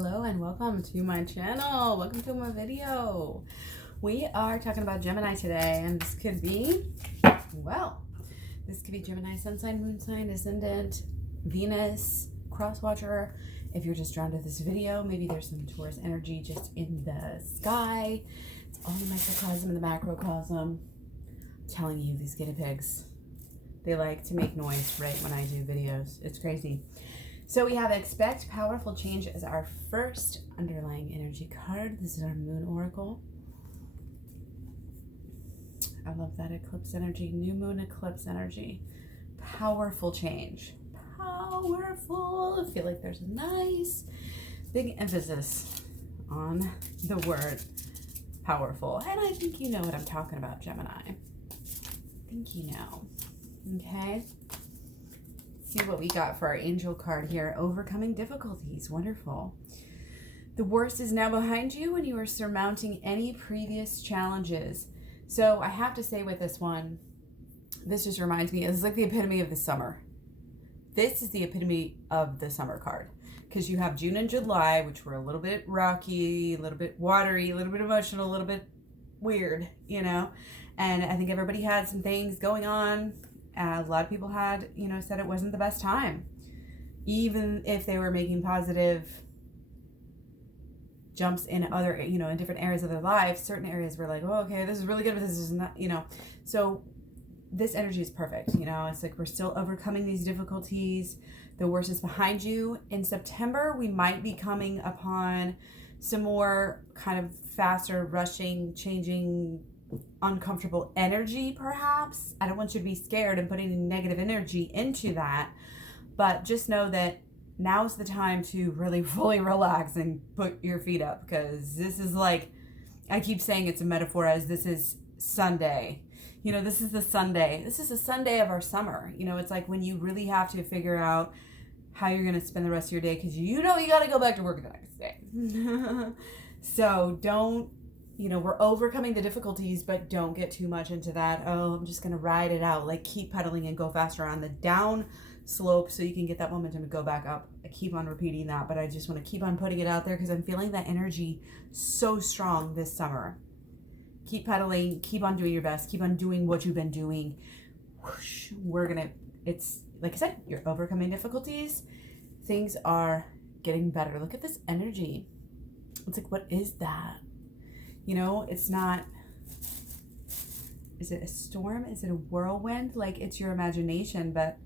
Hello and welcome to my channel. Welcome to my video. We are talking about Gemini today, and this could be, this could be Gemini, sun sign, moon sign, ascendant, Venus, cross watcher. If you're just drawn to this video, maybe there's some Taurus energy just in the sky. It's all the microcosm and the macrocosm. I'm telling you, these guinea pigs, they like to make noise right when I do videos. It's crazy. So we have expect powerful change as our first underlying energy card. This is our moon oracle. I love that eclipse energy, new moon eclipse energy. Powerful change. Powerful. I feel like there's a nice big emphasis on the word powerful. And I think you know what I'm talking about, Gemini. I think you know. Okay. See what we got for our angel card here. Overcoming difficulties. Wonderful. The worst is now behind you and you are surmounting any previous challenges. So I have to say with this one, this just reminds me, it's like the epitome of the summer. This is the epitome of the summer card. Because you have June and July, which were a little bit rocky, a little bit watery, a little bit emotional, a little bit weird, you know. And I think everybody had some things going on. A lot of people had, said it wasn't the best time. Even if they were making positive jumps in other, in different areas of their life, certain areas were like, oh, okay, this is really good, but this is not, So this energy is perfect, It's like we're still overcoming these difficulties. The worst is behind you. In September, we might be coming upon some more kind of faster, rushing, changing, uncomfortable energy, perhaps. I don't want you to be scared and put any negative energy into that, but just know that now's the time to really fully relax and put your feet up, because this is like, I keep saying it's a metaphor as this is Sunday. This is the Sunday. This is the Sunday of our summer. It's like when you really have to figure out how you're going to spend the rest of your day, because you got to go back to work the next day. So don't, we're overcoming the difficulties, but don't get too much into that. Oh, I'm just going to ride it out. Like, keep pedaling and go faster on the down slope so you can get that momentum and go back up. I keep on repeating that, but I just want to keep on putting it out there because I'm feeling that energy so strong this summer. Keep pedaling, keep on doing your best, keep on doing what you've been doing. Whoosh, it's like I said, you're overcoming difficulties. Things are getting better. Look at this energy. It's like, what is that? It's not, is it a storm? Is it a whirlwind? Like, it's your imagination, but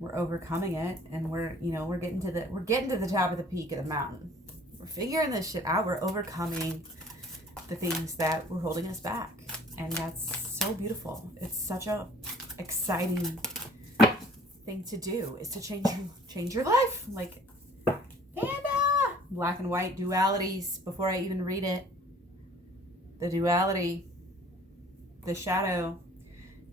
we're overcoming it, and we're getting to the top of the peak of the mountain. We're figuring this shit out. We're overcoming the things that were holding us back. And that's so beautiful. It's such a exciting thing to do, is to change your life. Like, and black and white dualities before I even read it. The duality, the shadow.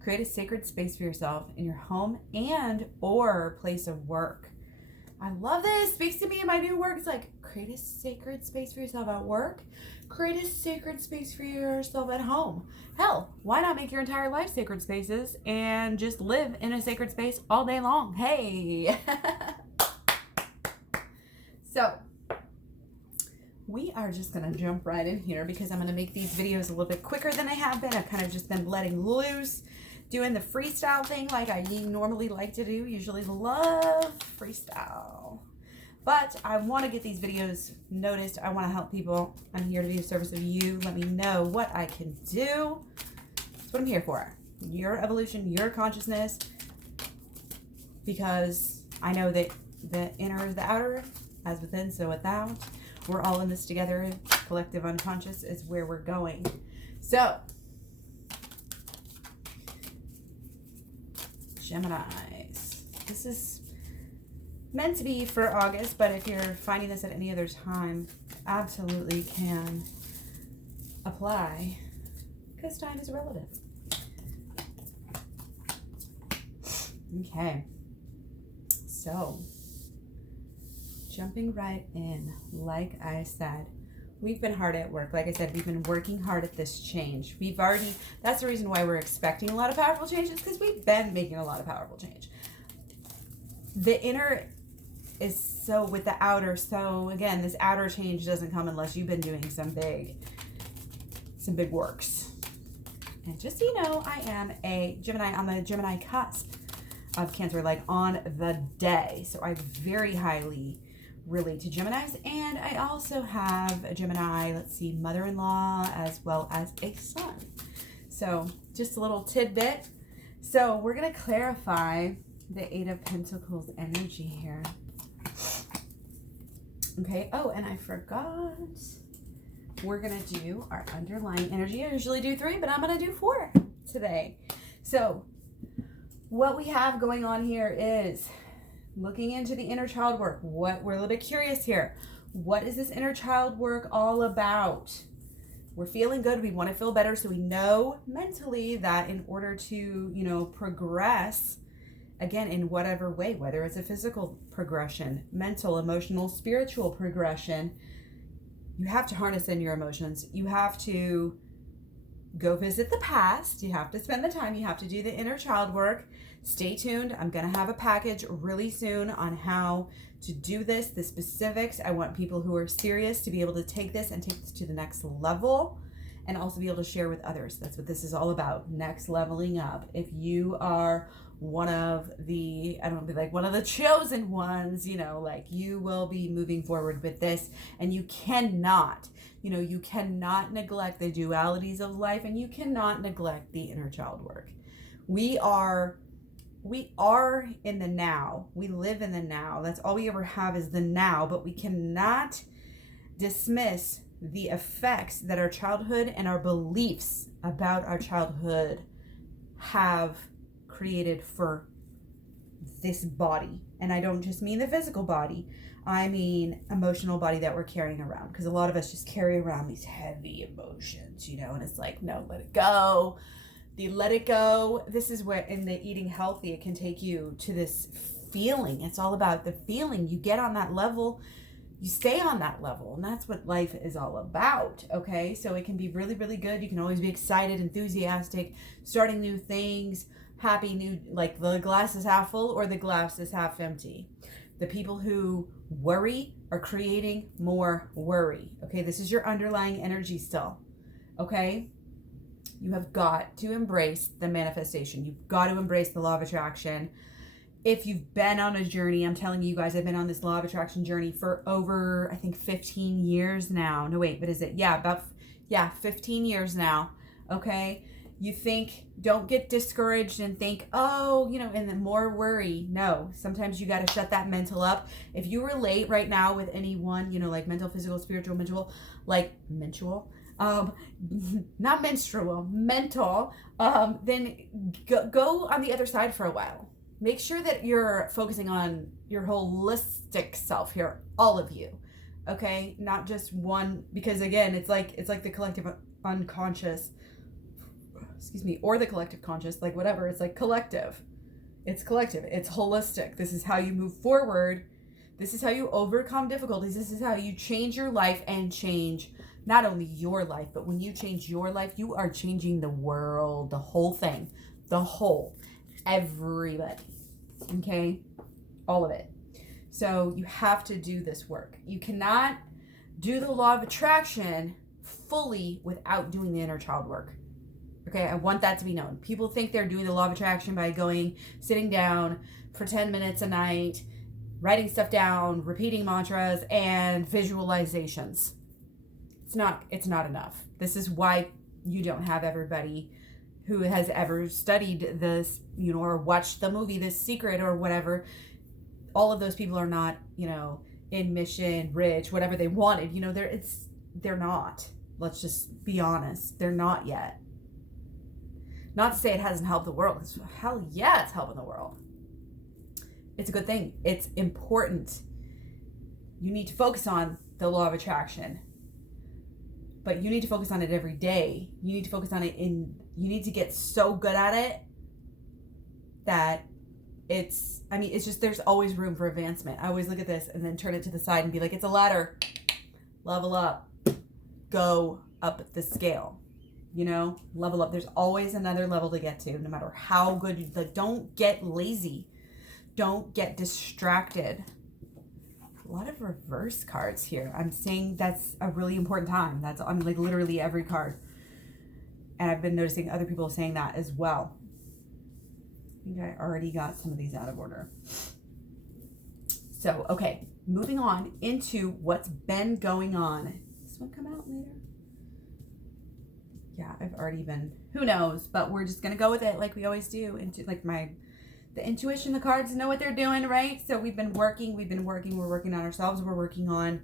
Create a sacred space for yourself in your home and or place of work. I love this. Speaks to me in my new work. It's like, create a sacred space for yourself at work. Create a sacred space for yourself at home. Hell, why not make your entire life sacred spaces and just live in a sacred space all day long? Hey. So we are just going to jump right in here because I'm going to make these videos a little bit quicker than I have been. I've kind of just been letting loose, doing the freestyle thing like I normally like to do. Usually love freestyle. But I want to get these videos noticed. I want to help people. I'm here to be of service of you. Let me know what I can do. That's what I'm here for. Your evolution, your consciousness. Because I know that the inner is the outer, as within, so without. We're all in this together. Collective unconscious is where we're going. So, Geminis. This is meant to be for August, but if you're finding this at any other time, absolutely can apply because time is relative. Okay. So, jumping right in, like I said, we've been hard at work. Like I said, we've been working hard at this change. That's the reason why we're expecting a lot of powerful changes, because we've been making a lot of powerful change. The inner is so with the outer. So again, this outer change doesn't come unless you've been doing some big works. And just so you know, I am a Gemini on the Gemini cusp of Cancer, like on the day. So I very highly relate to Geminis. And I also have a Gemini, let's see, mother-in-law as well as a son. So just a little tidbit. So we're going to clarify the Eight of Pentacles energy here. Okay. Oh, and I forgot. We're going to do our underlying energy. I usually do 3, but I'm going to do 4 today. So what we have going on here is looking into the inner child work. We're a little bit curious here. What is this inner child work all about? We're feeling good. We want to feel better. So we know mentally that in order to, progress, again, in whatever way, whether it's a physical progression, mental, emotional, spiritual progression, you have to harness in your emotions. You have to go visit the past. You have to spend the time. You have to do the inner child work. Stay tuned. I'm going to have a package really soon on how to do this, the specifics. I want people who are serious to be able to take this and take this to the next level and also be able to share with others. That's what this is all about. Next leveling up. If you are one of the, I don't want to be like one of the chosen ones, you will be moving forward with this, and you cannot neglect the dualities of life, and you cannot neglect the inner child work. We are in the now. We live in the now. That's all we ever have is the now, but we cannot dismiss the effects that our childhood and our beliefs about our childhood have created for this body. And I don't just mean the physical body. I mean emotional body that we're carrying around, because a lot of us just carry around these heavy emotions, and it's like, no, let it go. Let it go. This is where in the eating healthy, it can take you to this feeling. It's all about the feeling. You get on that level, you stay on that level, and that's what life is all about. Okay, so it can be really, really good. You can always be excited, enthusiastic, starting new things, happy, new, like the glass is half full or the glass is half empty. The people who worry are creating more worry. Okay, this is your underlying energy still. Okay. You have got to embrace the manifestation. You've got to embrace the law of attraction. If you've been on a journey, I'm telling you guys, I've been on this law of attraction journey for over, I think, 15 years now. No, wait, what is it? 15 years now. Okay. You don't get discouraged and think, and then more worry. No, sometimes you got to shut that mental up. If you relate right now with anyone, like mental, physical, spiritual, mental, not menstrual, mental, then go on the other side for a while. Make sure that you're focusing on your holistic self here, all of you. Okay, not just one, because again, it's like the collective unconscious, or the collective conscious, like whatever. It's like collective. It's collective. It's holistic. This is how you move forward. This is how you overcome difficulties. This is how you change your life and change not only your life, but when you change your life, you are changing the world, the whole thing, everybody. Okay? All of it. So you have to do this work. You cannot do the law of attraction fully without doing the inner child work. Okay, I want that to be known. People think they're doing the law of attraction by sitting down for 10 minutes a night, writing stuff down, repeating mantras, and visualizations. It's not enough. This is why you don't have everybody who has ever studied this, or watched the movie The Secret or whatever. All of those people are not, in mission, rich, whatever they wanted. They're not. Let's just be honest. They're not yet. Not to say it hasn't helped the world. Hell yeah, it's helping the world. It's a good thing. It's important. You need to focus on the law of attraction. But you need to focus on it every day. You need to focus on it you need to get so good at it that it's just, there's always room for advancement. I always look at this and then turn it to the side and be like, it's a ladder. Level up. Go up the scale. Level up. There's always another level to get to, no matter how good don't get lazy. Don't get distracted. a lot of reverse cards here. I'm saying that's a really important time. That's on like literally every card. And I've been noticing other people saying that as well. I think I already got some of these out of order. So, okay, moving on into what's been going on. Does this one come out later? Yeah, I've already been, who knows, but we're just going to go with it like we always do. Into like the intuition, the cards know what they're doing, right? So we're working on ourselves. We're working on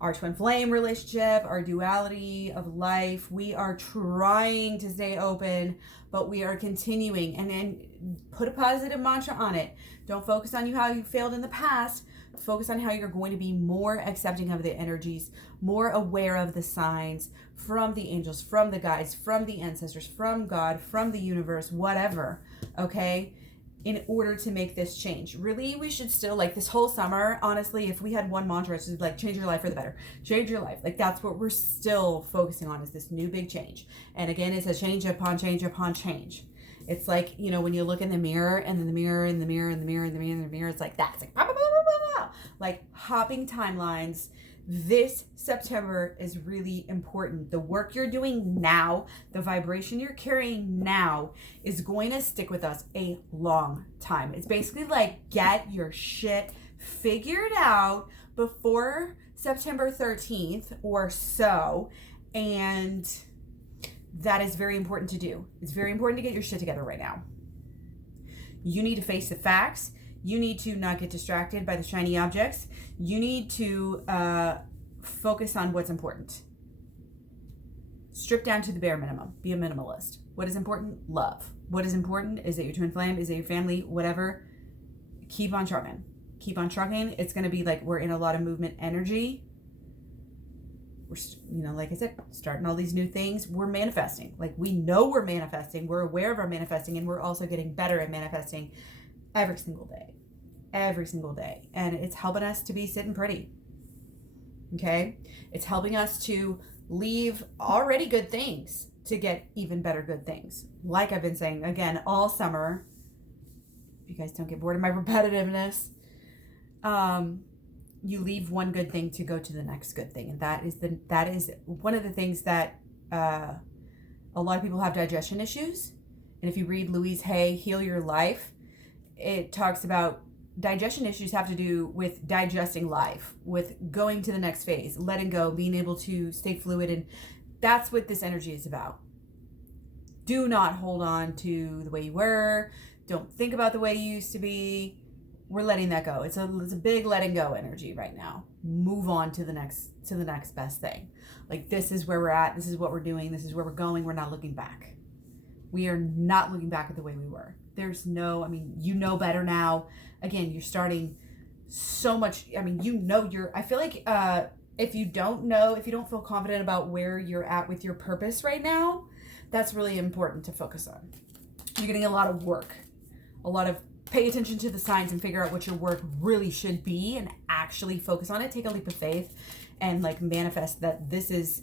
our twin flame relationship, our duality of life. We are trying to stay open, but we are continuing. And then put a positive mantra on it. Don't focus on how you failed in the past. Focus on how you're going to be more accepting of the energies, more aware of the signs from the angels, from the guides, from the ancestors, from God, from the universe, whatever, okay? In order to make this change. Really, we should still, like this whole summer, honestly, if we had one mantra, it's just like change your life for the better. Change your life. Like that's what we're still focusing on, is this new big change. And again, it's a change upon change upon change. It's like, you know, when you look in the mirror and then the mirror and the mirror and the mirror and the mirror and the mirror, it's like that. It's like, blah, blah, blah, blah, blah. Like hopping timelines. This September is really important. The work you're doing now, the vibration you're carrying now is going to stick with us a long time. It's basically like get your shit figured out before September 13th or so. And that is very important to do. It's very important to get your shit together right now. You need to face the facts. You need to not get distracted by the shiny objects. You need to focus on what's important. Strip down to the bare minimum. Be a minimalist. What is important? Love. What is important? Is it your twin flame? Is it your family? Whatever. Keep on trucking. Keep on trucking. It's going to be like we're in a lot of movement energy. We're, you know, like I said, starting all these new things. We're manifesting. Like we know we're manifesting. We're aware of our manifesting, and we're also getting better at manifesting every single day. Every single day. And it's helping us to be sitting pretty. Okay? It's helping us to leave already good things to get even better good things. Like I've been saying again all summer. If you guys don't get bored of my repetitiveness, you leave one good thing to go to the next good thing. And that is one of the things that a lot of people have digestion issues. And if you read Louise Hay, Heal Your Life, it talks about digestion issues have to do with digesting life, with going to the next phase, letting go, being able to stay fluid. And that's what this energy is about. Do not hold on to the way you were. Don't think about the way you used to be. We're letting that go. It's a big letting go energy right now. Move on to the next best thing. Like this is where we're at. This is what we're doing. This is where we're going. We're not looking back. We are not looking back at the way we were. There's no, I mean, you know better now. Again, you're starting so much. I mean, you know, I feel like if you don't feel confident about where you're at with your purpose right now, that's really important to focus on. You're getting a lot of work, a lot of pay attention to the signs and figure out what your work really should be and actually focus on it. Take a leap of faith and like manifest that this is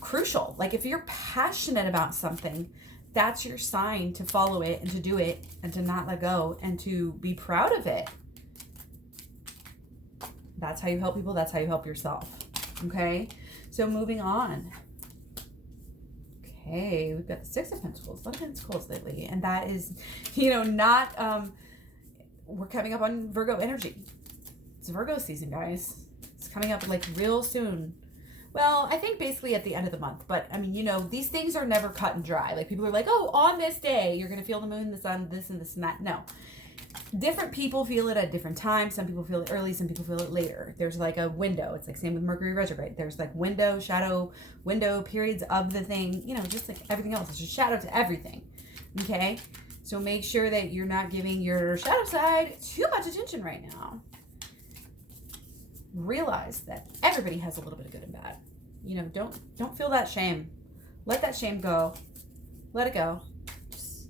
crucial. Like if you're passionate about something, that's your sign to follow it and to do it and to not let go and to be proud of it. That's how you help people. That's how you help yourself. Okay. So moving on. Okay. We've got the Six of Pentacles, a lot of Pentacles lately. And that is, not, we're coming up on Virgo energy. It's Virgo season, guys. It's coming up like real soon. Well, I think basically at the end of the month. But, I mean, these things are never cut and dry. Like, people are like, oh, on this day, you're going to feel the moon, the sun, this and this and that. No. Different people feel it at different times. Some people feel it early. Some people feel it later. There's like a window. It's like same with Mercury retrograde. There's like window, shadow, window, periods of the thing. Just like everything else. It's just shadow to everything. Okay? So make sure that you're not giving your shadow side too much attention right now. Realize that everybody has a little bit of good and bad. Don't feel that shame. Let that shame go. Let it go. Just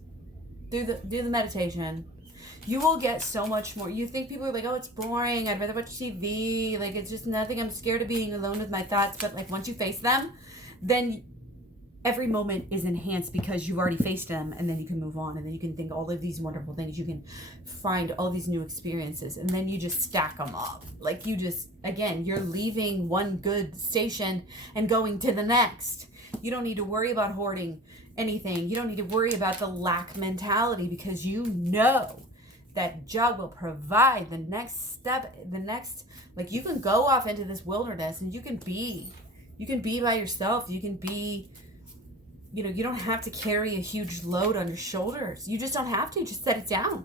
do the meditation. You will get so much more. You think people are like, oh, it's boring. I'd rather watch TV. Like, it's just nothing. I'm scared of being alone with my thoughts. But like once you face them, then every moment is enhanced because you've already faced them, and then you can move on, and then you can think all of these wonderful things. You can find all these new experiences, and then you just stack them up. Like you just, again, you're leaving one good station and going to the next. You don't need to worry about hoarding anything. You don't need to worry about the lack mentality, because you know that Jug will provide the next step, the next, like you can go off into this wilderness and you can be by yourself. You can be, you know, you don't have to carry a huge load on your shoulders. You just don't have to. Just set it down.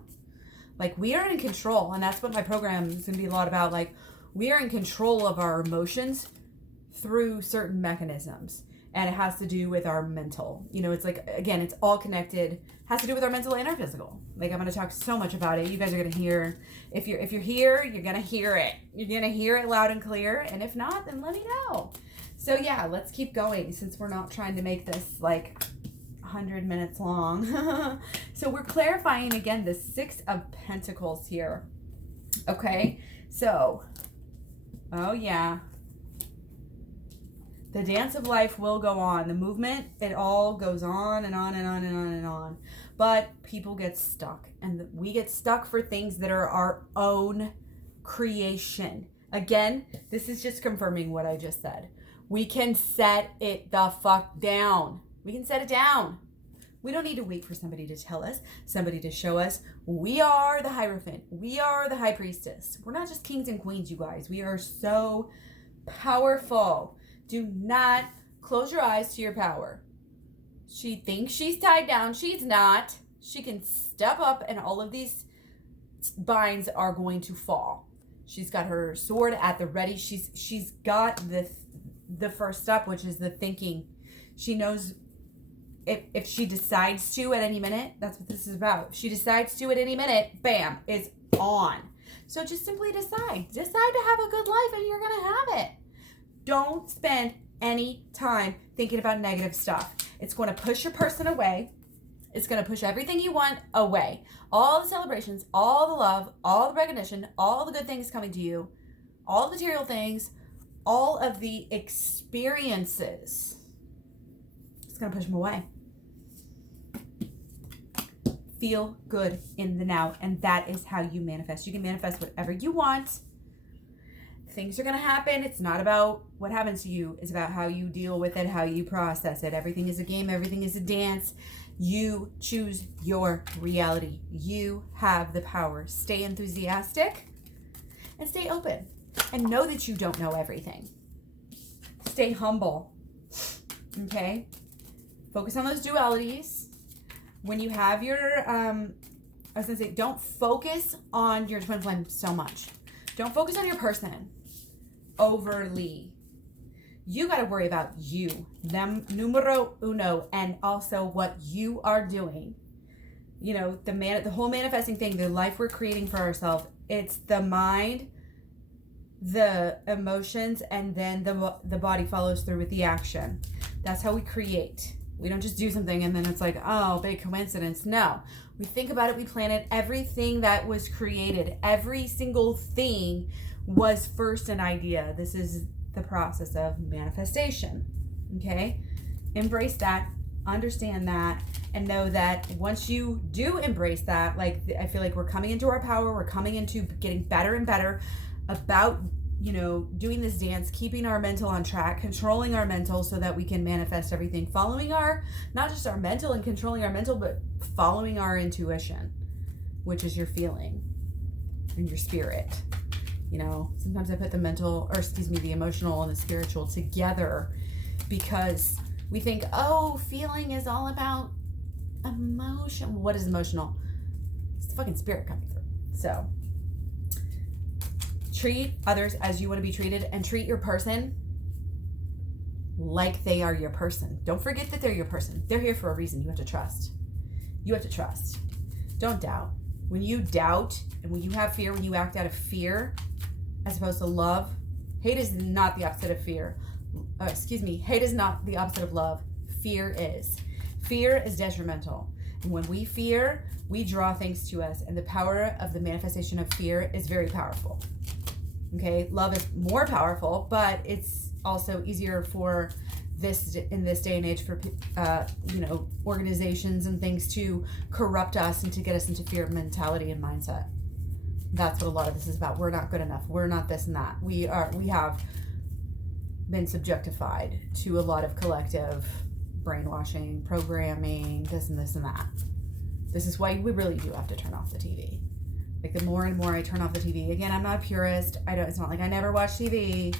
Like, we are in control. And that's what my program is going to be a lot about. Like, we are in control of our emotions through certain mechanisms. And it has to do with our mental. You know, it's like, again, it's all connected. Has to do with our mental and our physical. Like, I'm going to talk so much about it. You guys are going to hear, if you're here, you're going to hear it. You're going to hear it loud and clear. And if not, then let me know. So yeah, let's keep going, since we're not trying to make this like 100 minutes long. So we're clarifying again the 6 of Pentacles here. Okay, so, oh yeah. The dance of life will go on. The movement, it all goes on and on and on and on and on. But people get stuck. And we get stuck for things that are our own creation. Again, this is just confirming what I just said. We can set it the fuck down. We can set it down. We don't need to wait for somebody to tell us, somebody to show us. We are the Hierophant. We are the High Priestess. We're not just kings and queens, you guys. We are so powerful. Do not close your eyes to your power. She thinks she's tied down. She's not. She can step up and all of these binds are going to fall. She's got her sword at the ready. She's got the first step, which is the thinking. She knows if she decides to at any minute, that's what this is about. If she decides to at any minute, bam, it's on. So just simply decide to have a good life, and you're going to have it. Don't spend any time thinking about negative stuff. It's going to push your person away. It's going to push everything you want away. All the celebrations, all the love, all the recognition, all the good things coming to you, all the material things, all of the experiences. It's going to push them away. Feel good in the now, and that is how you manifest. You can manifest whatever you want. Things are going to happen. It's not about what happens to you. It's about how you deal with it, how you process it. Everything is a game. Everything is a dance. You choose your reality. You have the power. Stay enthusiastic and stay open. And know that you don't know everything. Stay humble. Okay? Focus on those dualities. When you have your, I was going to say, don't focus on your twin flame so much. Don't focus on your person overly. You got to worry about you, them numero uno, and also what you are doing. You know, the whole manifesting thing, the life we're creating for ourselves, it's the mind, the emotions, and then the body follows through with the action. That's how we create. We don't just do something and then it's like, oh, big coincidence. No, we think about it, we plan it. Everything that was created, every single thing was first an idea. This is the process of manifestation. Okay? Embrace that, understand that, and know that once you do embrace that, like, I feel like we're coming into our power, we're coming into getting better and better about, you know, doing this dance, keeping our mental on track, controlling our mental so that we can manifest everything, following our, not just our mental and controlling our mental, but following our intuition, which is your feeling and your spirit. You know, sometimes I put the the emotional and the spiritual together because we think, oh, feeling is all about emotion. What is emotional? It's the fucking spirit coming through. So treat others as you want to be treated, and treat your person like they are your person. Don't forget that they're your person. They're here for a reason. You have to trust. You have to trust. Don't doubt. When you doubt and when you have fear, when you act out of fear as opposed to love, hate is not the opposite of fear. Hate is not the opposite of love. Fear is. Fear is detrimental. And when we fear, we draw things to us. And the power of the manifestation of fear is very powerful. Okay, love is more powerful, but it's also easier for in this day and age for organizations and things to corrupt us and to get us into fear mentality and mindset. That's what a lot of this is about. We're not good enough. We're not this and that. We have been subjectified to a lot of collective brainwashing, programming, this and this and that. This is why we really do have to turn off the TV. Like, the more and more I turn off the TV, again, I'm not a purist. It's not like I never watch TV,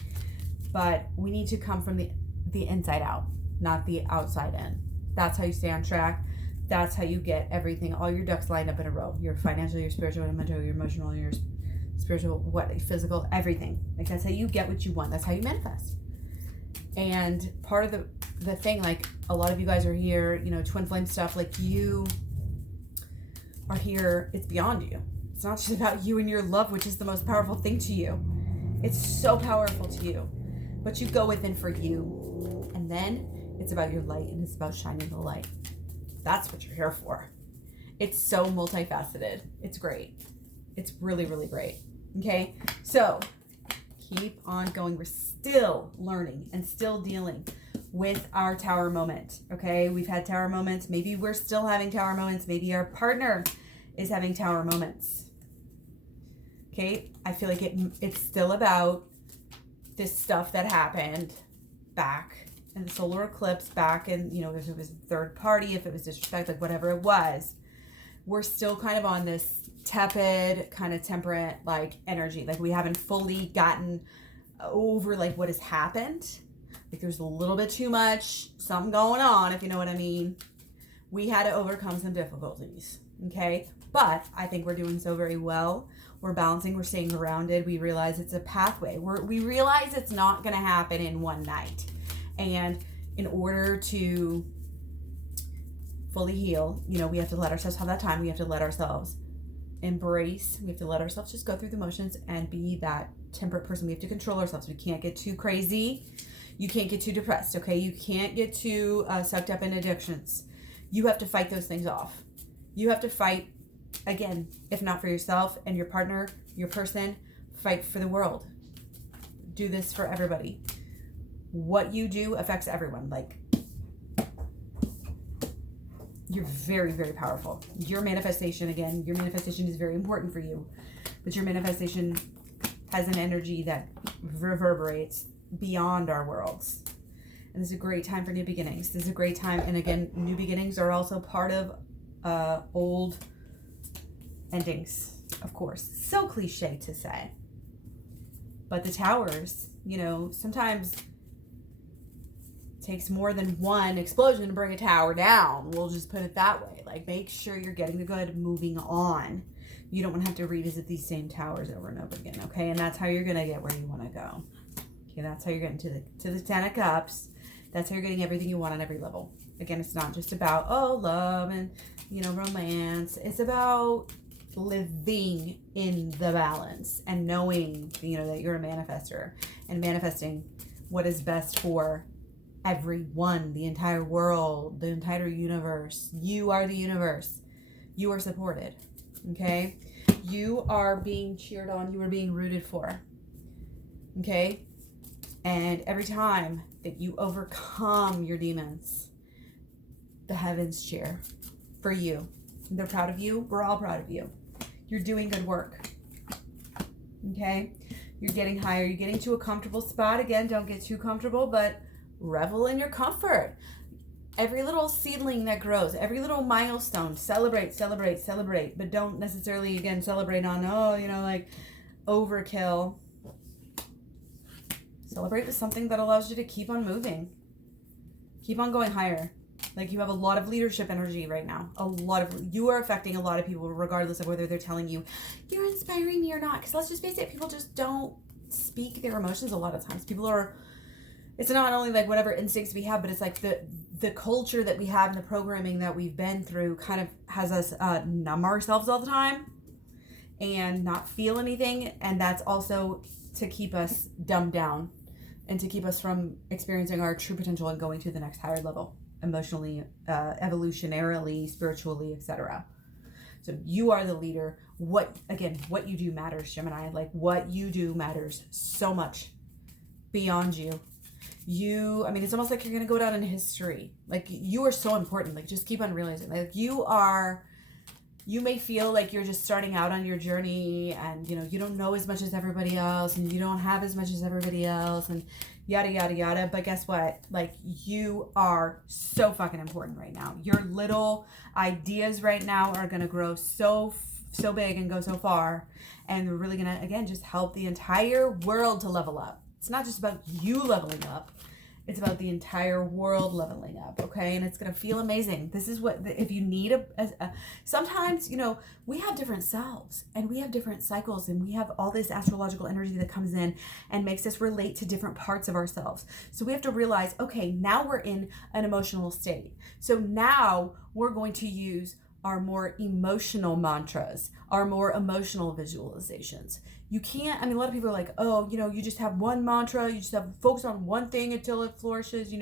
but we need to come from the inside out, not the outside in. That's how you stay on track. That's how you get everything, all your ducks lined up in a row. Your financial, your spiritual, your mental, your emotional, your spiritual, physical, everything. Like, that's how you get what you want. That's how you manifest. And part of the thing, like, a lot of you guys are here, twin flame stuff, like, you are here, it's beyond you. It's not just about you and your love, which is the most powerful thing to you. It's so powerful to you. But you go within for you. And then it's about your light, and it's about shining the light. That's what you're here for. It's so multifaceted. It's great. It's really, really great. Okay? So keep on going. We're still learning and still dealing with our tower moment. Okay? We've had tower moments. Maybe we're still having tower moments. Maybe our partner is having tower moments. Okay? I feel like it's still about this stuff that happened back in the solar eclipse, back in, if it was third party, if it was disrespect, like whatever it was. We're still kind of on this tepid, kind of temperate, like, energy. Like, we haven't fully gotten over, like, what has happened. Like, there's a little bit too much, something going on, if you know what I mean. We had to overcome some difficulties, okay? But I think we're doing so very well. We're balancing, we're staying grounded. We realize it's a pathway. We realize it's not going to happen in one night. And in order to fully heal, we have to let ourselves have that time. We have to let ourselves embrace. We have to let ourselves just go through the motions and be that temperate person. We have to control ourselves. We can't get too crazy. You can't get too depressed, okay? You can't get too sucked up in addictions. You have to fight those things off. You have to fight, again, if not for yourself and your partner, your person, fight for the world. Do this for everybody. What you do affects everyone. Like, you're very, very powerful. Your manifestation is very important for you. But your manifestation has an energy that reverberates beyond our worlds. And this is a great time for new beginnings. This is a great time. And again, new beginnings are also part of old endings, of course. So cliche to say. But the towers, sometimes takes more than one explosion to bring a tower down. We'll just put it that way. Like, make sure you're getting the good, moving on. You don't want to have to revisit these same towers over and over again, okay? And that's how you're going to get where you want to go. Okay, that's how you're getting to the 10 of Cups. That's how you're getting everything you want on every level. Again, it's not just about, love and, romance. It's about living in the balance and knowing, that you're a manifester and manifesting what is best for everyone, the entire world, the entire universe. You are the universe. You are supported. Okay? You are being cheered on. You are being rooted for. Okay? And every time that you overcome your demons, the heavens cheer for you. They're proud of you. We're all proud of you. You're doing good work. Okay? You're getting higher. You're getting to a comfortable spot. Again, don't get too comfortable, but revel in your comfort. Every little seedling that grows, every little milestone, celebrate. But don't necessarily, again, celebrate on, overkill. Celebrate with something that allows you to keep on moving. Keep on going higher. Like, you have a lot of leadership energy right now. You are affecting a lot of people, regardless of whether they're telling you, you're inspiring me or not. Because let's just face it, people just don't speak their emotions a lot of times. It's not only like whatever instincts we have, but it's like the culture that we have and the programming that we've been through kind of has us numb ourselves all the time and not feel anything. And that's also to keep us dumbed down and to keep us from experiencing our true potential and going to the next higher level, emotionally, evolutionarily, spiritually, etc. So you are the leader. What you do matters, Gemini. Like, what you do matters so much beyond you. It's almost like you're going to go down in history. Like, you are so important. Like, just keep on realizing, like, you may feel like you're just starting out on your journey, and, you don't know as much as everybody else, and you don't have as much as everybody else, and yada, yada, yada. But guess what? Like, you are so fucking important right now. Your little ideas right now are going to grow so big and go so far. And they're really going to, again, just help the entire world to level up. It's not just about you leveling up. It's about the entire world leveling up, okay? And it's going to feel amazing. This is what, if you need sometimes, we have different selves, and we have different cycles, and we have all this astrological energy that comes in and makes us relate to different parts of ourselves. So we have to realize, okay, now we're in an emotional state. So now we're going to use our more emotional mantras, our more emotional visualizations. You can't, a lot of people are like, oh, you just have one mantra, you just have focus on one thing until it flourishes,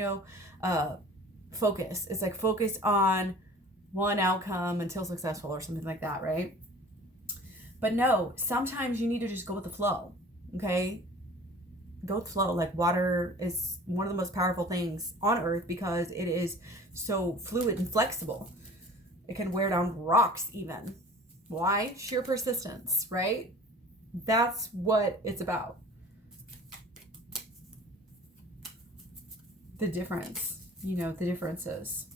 focus. It's like focus on one outcome until successful or something like that, right? But no, sometimes you need to just go with the flow, okay? Go with the flow. Like, water is one of the most powerful things on earth because it is so fluid and flexible. It can wear down rocks even. Why? Sheer persistence, right? That's what it's about. The difference, the differences.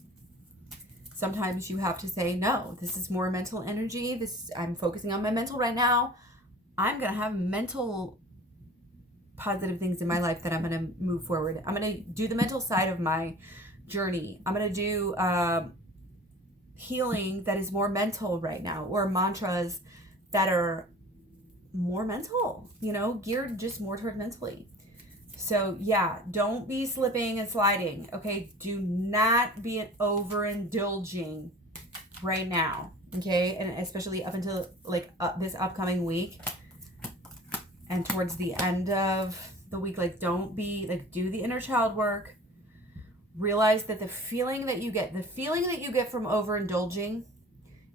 Sometimes you have to say, no, this is more mental energy. I'm focusing on my mental right now. I'm going to have mental positive things in my life that I'm going to move forward. I'm going to do the mental side of my journey. I'm going to do healing that is more mental right now, or mantras that are more mental, geared just more toward mentally. So yeah, don't be slipping and sliding, okay? Do not be overindulging right now, okay? And especially up until this upcoming week and towards the end of the week, don't be do the inner child work. Realize that the feeling that you get from overindulging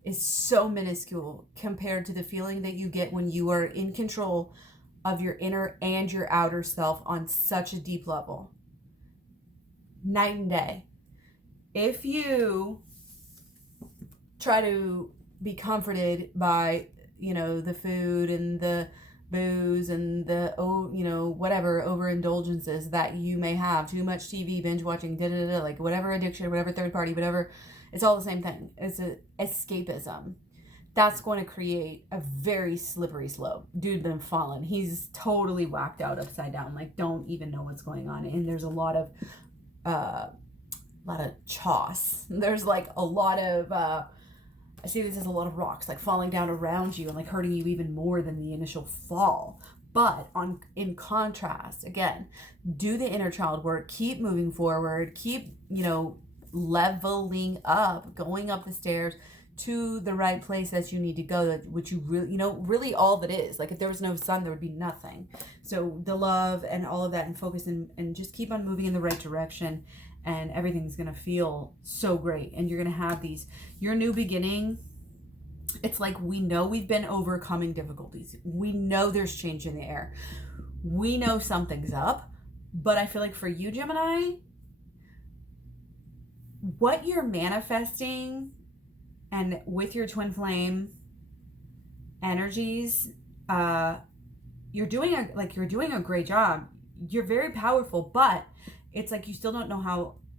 is so minuscule compared to the feeling that you get when you are in control of your inner and your outer self on such a deep level. Night and day. If you try to be comforted by, the food and the booze and the whatever overindulgences that you may have, too much TV, binge watching, whatever addiction, whatever third party, whatever, it's all the same thing. It's a escapism. That's going to create a very slippery slope. Dude been fallen. He's totally whacked out upside down. Don't even know what's going on. And there's a lot of choss. There's a lot of I see this as a lot of rocks falling down around you and hurting you even more than the initial fall. But in contrast, again, do the inner child work, keep moving forward, keep, leveling up, going up the stairs to the right place that you need to go, which you really, really all that is. If there was no sun, there would be nothing. So the love and all of that, and focus and just keep on moving in the right direction, and everything's going to feel so great. And you're going to have your new beginning. It's we know we've been overcoming difficulties. We know there's change in the air. We know something's up. But I feel for you, Gemini, what you're manifesting and with your twin flame energies, you're doing a great job. You're very powerful, but it's you still don't know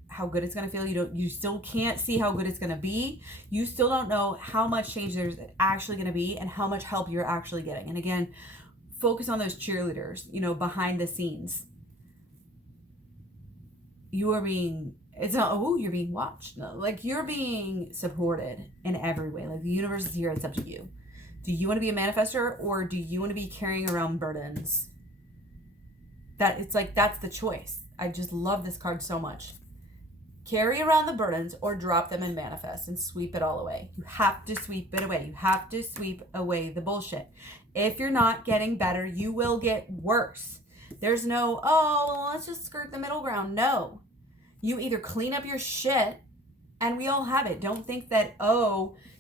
how good it's going to feel. You still can't see how good it's going to be. You still don't know how much change there's actually going to be and how much help you're actually getting. And again, focus on those cheerleaders, behind the scenes. You're being watched. No, you're being supported in every way. The universe is here. It's up to you. Do you want to be a manifestor, or do you want to be carrying around burdens? That's the choice. I just love this card so much. Carry around the burdens, or drop them and manifest and sweep it all away. You have to sweep it away. You have to sweep away the bullshit. If you're not getting better, you will get worse. There's no, let's just skirt the middle ground. No. You either clean up your shit, and we all have it. Don't think that,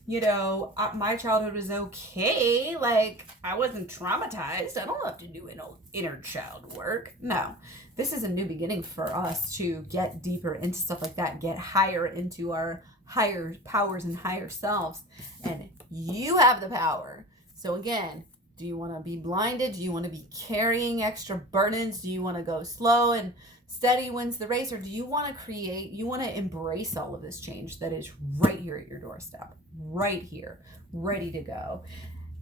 you know, my childhood was okay. Like, I wasn't traumatized. I don't have to do inner child work. No, this is a new beginning for us to get deeper into stuff like that, get higher into our higher powers and higher selves. And you have the power. So again, do you want to be blinded? Do you want to be carrying extra burdens? Do you want to go slow and steady wins the race? Or do you want to create, you want to embrace all of this change that is right here at your doorstep, right here, ready to go?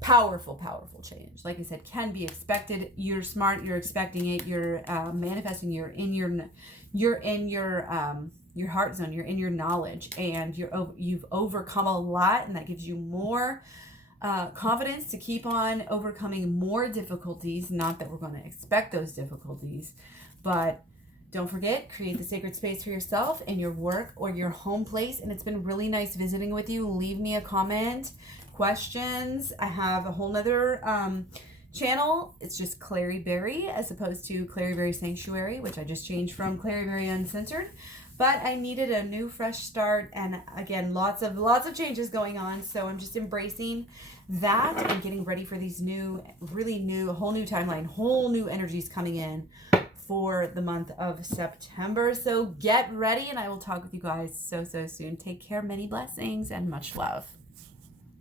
Powerful, powerful change. Like I said, can be expected. You're smart. You're expecting it. You're manifesting. You're in your heart zone. You're in your knowledge, and you've overcome a lot, and that gives you more confidence to keep on overcoming more difficulties. Not that we're going to expect those difficulties, but don't forget, create the sacred space for yourself in your work or your home place. And it's been really nice visiting with you. Leave me a comment, questions. I have a whole nother channel. It's just Clary Berry as opposed to Clary Berry Sanctuary, which I just changed from Clary Berry Uncensored. But I needed a new fresh start, and again, lots of changes going on. So I'm just embracing that and getting ready for these really new, whole new timeline, whole new energies coming in for the month of September. So get ready, and I will talk with you guys so soon. Take care, many blessings, and much love.